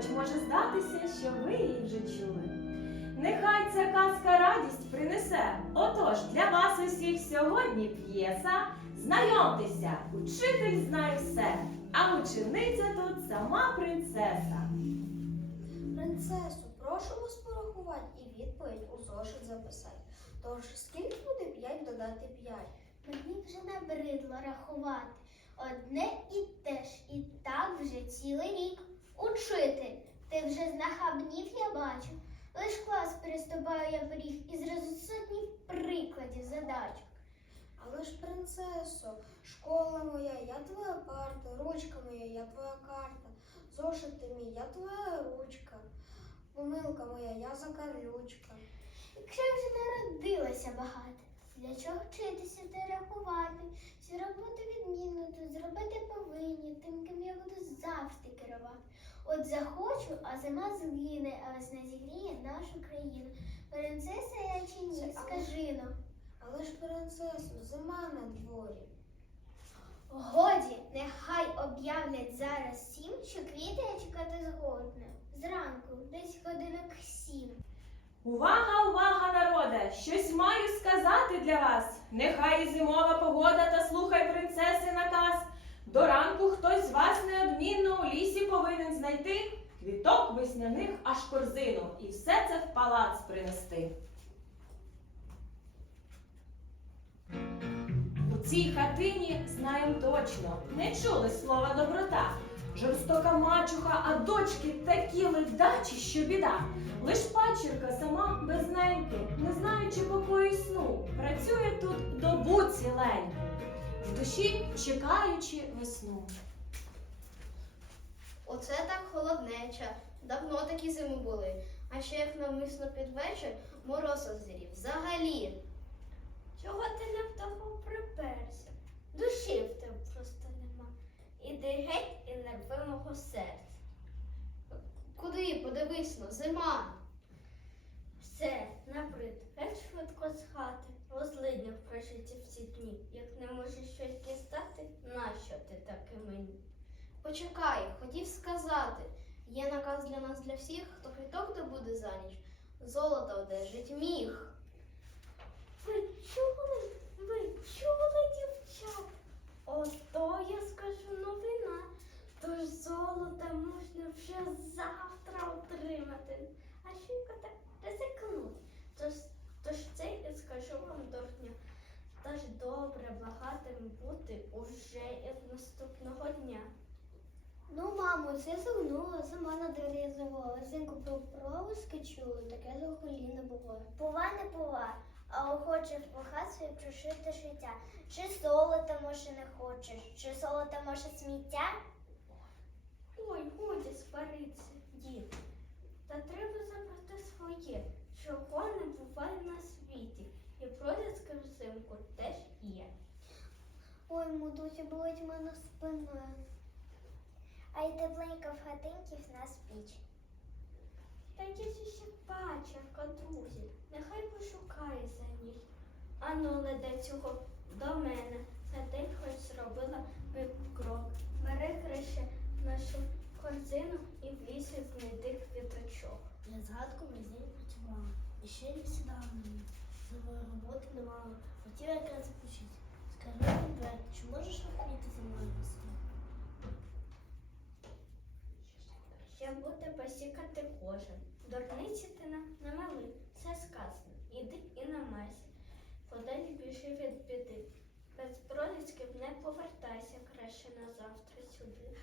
хоч може здатися, що ви її вже чули. Нехай ця казка радість принесе. Отож, для вас усіх сьогодні п'єса. Знайомтеся, учитель знає все, а учениця тут сама принцеса. Принцесу, прошу вас порахувати і відповідь у зошит записати. Тож, скільки буде 5 додати 5? Мені вже набридло рахувати. Одне і те ж, і так вже цілий рік. Учитель, ти вже знахабнів, я бачу. Лиш клас переступаю я поріг і зразу сотні прикладів задачок. Але ж, принцесо, школа моя, я твоя парта, ручка моя, я твоя карта, зошит ти мій, я твоя ручка, помилка моя, я закарлючка. Якщо вже народилася багато, для чого вчитися та рахувати? Всі роботи відмінно зробити повинні, тим, ким я буду завжди керувати. От захочу, а зима згине, а весна зігріє нашу країну. Принцеса я чи ні? Скажи ну. Але ж, принцесо, зима на дворі. Годі, нехай об'являть зараз всім, що квіти я чекати згодна. Зранку, десь годинок сім. Увага, увага, народе! Щось маю сказати для вас. Нехай і зимова погода та слухай принцеси наказ. До ранку хтось з вас неодмінно у лісі повинен знайти квіток весняних аж корзину і все це в палац принести. У цій хатині знаєм точно, не чули слова доброта. Жорстока мачуха, а дочки такі ледачі, що біда. Лиш пачерка сама без неньки, не знаючи покою сну, працює тут добу ціленьку, в душі чекаючи весну. Оце так холоднеча. Давно такі зими були. А ще як навмисно під вечір мороз озрів. Взагалі. Чого ти не вдовго приперся? Душі в тебе просто нема. Іди геть і не рви мого серця. Куди? Подивись но, зима. Все, набрид, геть швидко з хати. Розлиднях прожиті всі дні. Як не можеш щось дістати, нащо ти таки мені? Почекай, хотів сказати. Є наказ для нас для всіх, хто квіток добуде за ніч. Золото одержить міг. Ви чули? Ви чули, дівчат? Ото я скажу новина. Тож золота можна вже завтра отримати. А жінка так ризикнуть. Тож, тож це і скажу вам до дня. Та ж добре багатим бути уже із наступного дня. Мамо, це загнуло, сама на дворі завола. Синку про провиски чули, таке взагалі не було. Бува не бува, а охоче в своє прожити життя. Чи золота, може, не хочеш, чи золота, може, сміття? Ой, годі свариться, дід. Та треба забрати своє, чого не буває на світі. І проліска взимку теж є. Ой, мудусі, болить мене спина. А й тепленько в хатинці в нас піч. Та ще пачерка, друзі. Нехай пошукає за ніч. Ану, леде цього до мене. За день хоч зробила би крок. Бери краще нашу корзину і в лісі знайди квіточок. Я згадку весь день працювала. І ще не сідала на ній. Нової роботи не мала. Хотіла якраз почити. Скажи відверто, чи можеш охопити зі мною Ще буде посікати кожен. Дурниці ти на, намали, все сказано. Іди і намайся. Подалі біжи від біди. Без пролісків не повертайся краще на завтра сюди.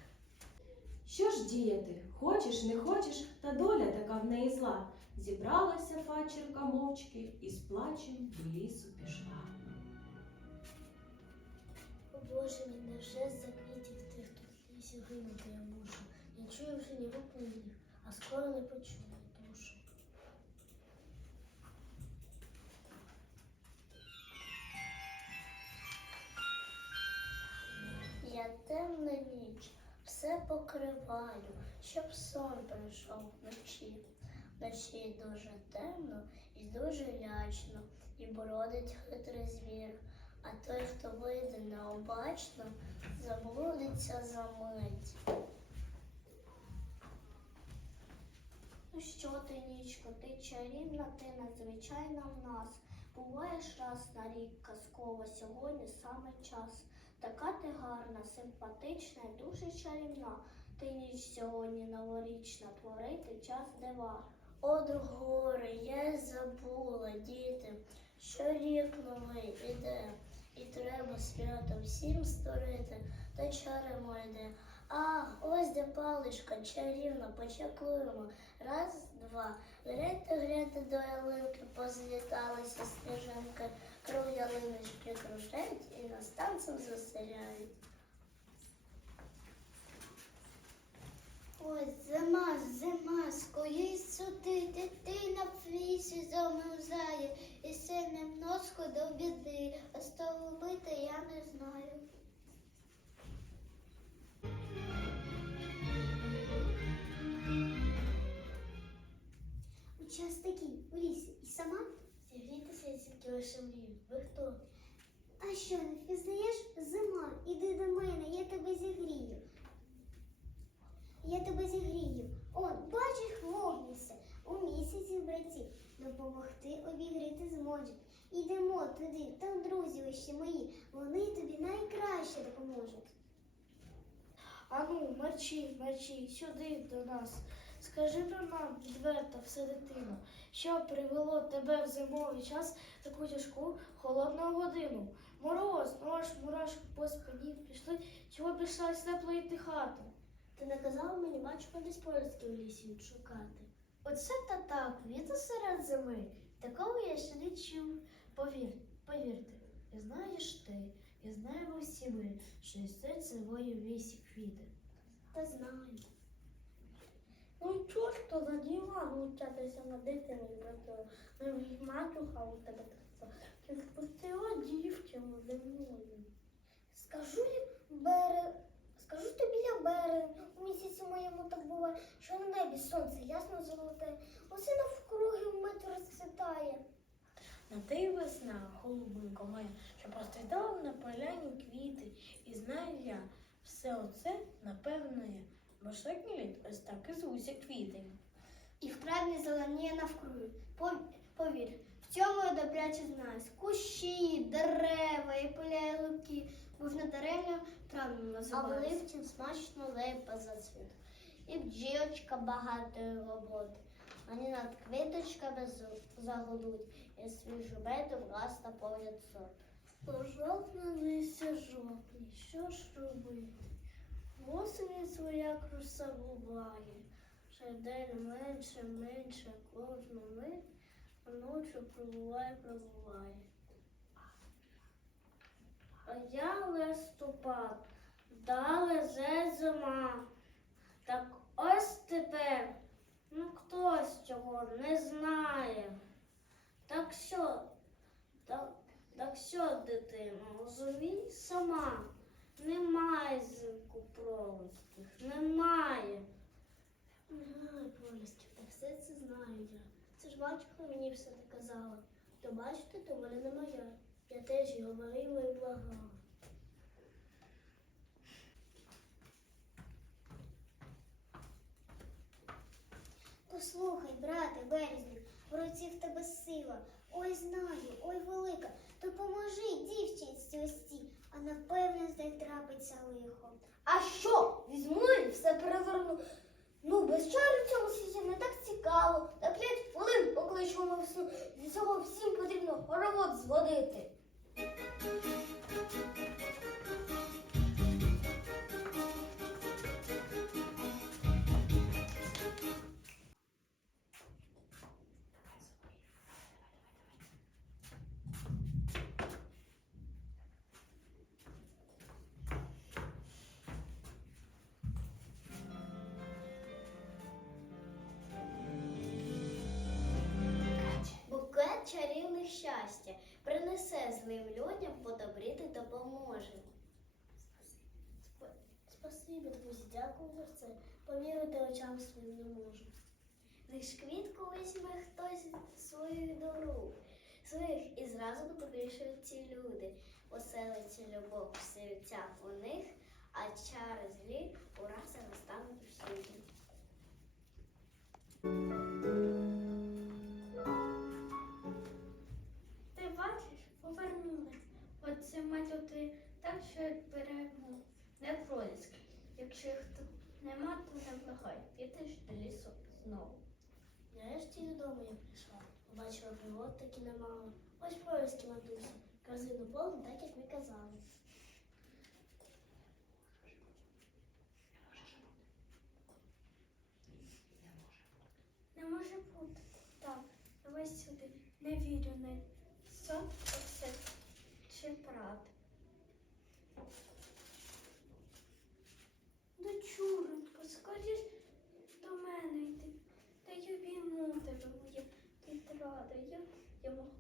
Що ж діяти? Хочеш, не хочеш, та доля така в неї зла. Зібралася фачерка мовчки і з плачем до лісу пішла. О Боже мій, невже з-за тих тут в лісі гинути я мушу. Чую вже ні виплинів, а скоро не почую душу. Я темна ніч, все покриваю, щоб сон прийшов вночі. Вночі дуже темно і дуже лячно, і бродить хитрий звір. А той, хто вийде необачно, заблудиться за мить. Ну що ти, нічко, ти чарівна, ти надзвичайна в нас. Буваєш раз на рік казково, сьогодні саме час. Така ти гарна, симпатична, і дуже чарівна. Ти ніч сьогодні новорічна, творити час дива. От гори, я забула, діти, що рік новий іде, і треба свято всім створити, та чаримо йде. А, ось де паличка чарівна, почаклуємо. Раз, два. Гляньте, гляньте до ялинки, позліталися сніжинки, круг ялиночки кружають і нас танцем заселяють. Ой, зима, зима, скоріш сюди, дитина в лісі замерзає, і синим носку до біди, а що робити я не знаю. Такий, у лісі, і сама? Зігрітися я тільки лише мрію. Ви хто? А що, не впізнаєш? Зима, іди до мене, я тебе зігрію. Я тебе зігрію. Он, бачиш, вогнище. У місяці братів. Допомогти обігріти зможуть. Ідемо туди, там друзі ось мої. Вони тобі найкраще допоможуть. Ану, мерчи, мерчи, сюди до нас. Скажи нам відверто, все дитино, що привело тебе в зимовий час таку тяжку холодну годину. Мороз, нож, мурашки по спині пішли, чого пішла з теплої ти хати. Ти не казала мені бачу десь поїздки в лісі шукати. Оце та так, віта серед зими. Такого я ще не чув. Повір, повірте, і знаєш ти, і знаємо всі ми, що істить зимою в лісі квіти. Та знаю. Ну ж за діла гучатися на дитині дитину братою? Навіть матуха у тебе така. Ти впустила дівчину зимою. Скажу їм берег, скажу тобі я берег. У місяці моєму так буває, що на небі сонце ясно золоте. Усе навкруги в мить розцвітає. На й весна, голубинко моя, що розцвітала на поляні квіти. І знаю я, все оце напевно є. Бо сотні літ ось так і звуся квіти. І вкрадне зеленіє навкруги. Повір, в цьому я добряче знаю. Кущі, дерева і поля і луки, бо ж не даремно травми А в липці смачно липа зацвіт. І бджілочка багатої роботи. Вони над квіточками з- загудуть, і свіжу меду влас на погляд сорт. Пожовкне листя жовтні, що ж робити? Осені своя круса буває, ще день менше, менше кожну мить, а ночі пробуває, пробуває. А я листопад, дали зе зима. Так ось тепер, ну хтось цього не знає. Так що, так, так що, дитино, розумій сама, немає зимку пролисків, немає. Немає пролисків, та все це знаю я. Це ж батько мені все не казала. То бачите, то вона не моя. Я теж їй говорила і благала. Послухай, брате, березню, в руці в тебе сила. Ой, знаю, ой, велика. Допоможи дівчинці ось а напевно здесь трапиться лихо. А що? Візьму і все переверну. Ну, без чару в цьому світі не так цікаво. На п'ять хвилин покличемо весну. Для цього всім потрібно хоровод зводити. Принесе людям подобріти допоможе. Спасибі, друзі, дякую за це. Повірити очам своїм не можу. Лиш квітку візьме хтось свою до рук, своїх і зразу добрішають ці люди. Поселиться любов в серцях у них, а чари злі ураз розтануть всюди. Краще беремо не проліски. Якщо їх тут нема, то не благай. Підеш до лісу знову. Нарешті додому я прийшла. Побачила пригод таки немало. Ось проліски матусі. Корзину повну, так як ви казали. Не може бути. Так, давай сюди. Не вірю сон, оце чи правда. Дочуренько, скоріш до мене йди. Та я війну тебе моя тетрадо. Я, я можу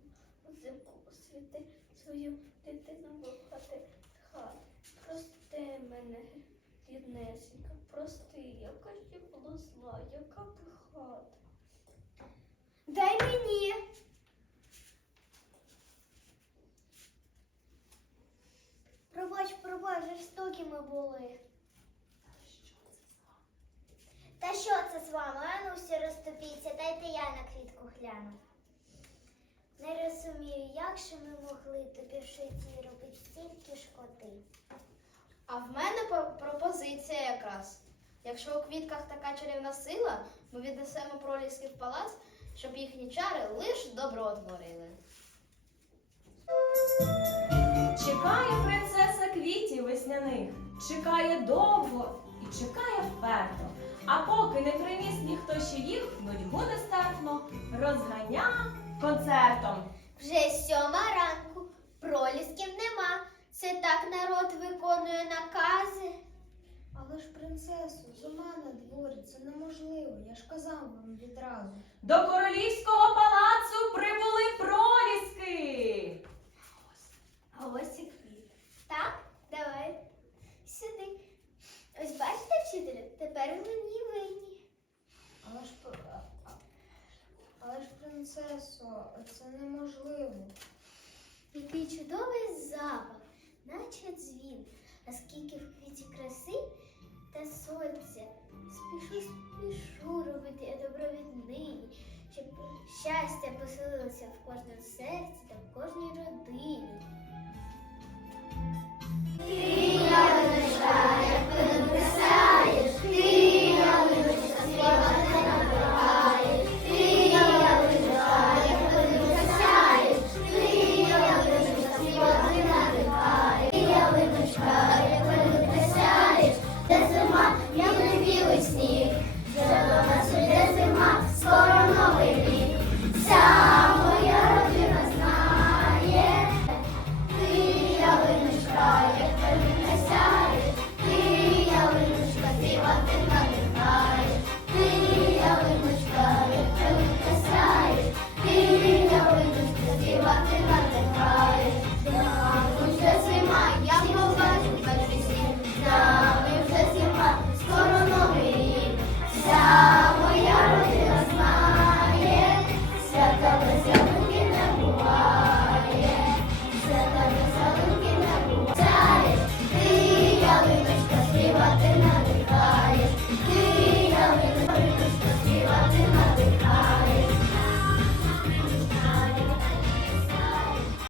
взимку освіти свою дитину вихати хат. Прости мене, ріднесенька, прости, яка я була зла, яка пихата. Дай мені. Жорстокі ми були. Та що це з вами? Ану всі розступіться, дайте я на квітку гляну. Не розумію, як же ми могли тобі в житті робити стільки шкоди. А в мене пропозиція якраз. Якщо у квітках така чарівна сила, ми віднесемо проліски в палац, щоб їхні чари лише добро творили. Чекає принцеса весняних, чекає довго і чекає вперто. А поки не приніс ніхто ще їх, нудьгу нестерпно розганя концертом. Вже сьома ранку, пролісків нема. Це так народ виконує накази. Але ж принцесу, зима на дворі, це неможливо. Я ж казав вам відразу. До королівського палацу прибули проліски. Щастя поселилося в кожному серці та в кожній родині.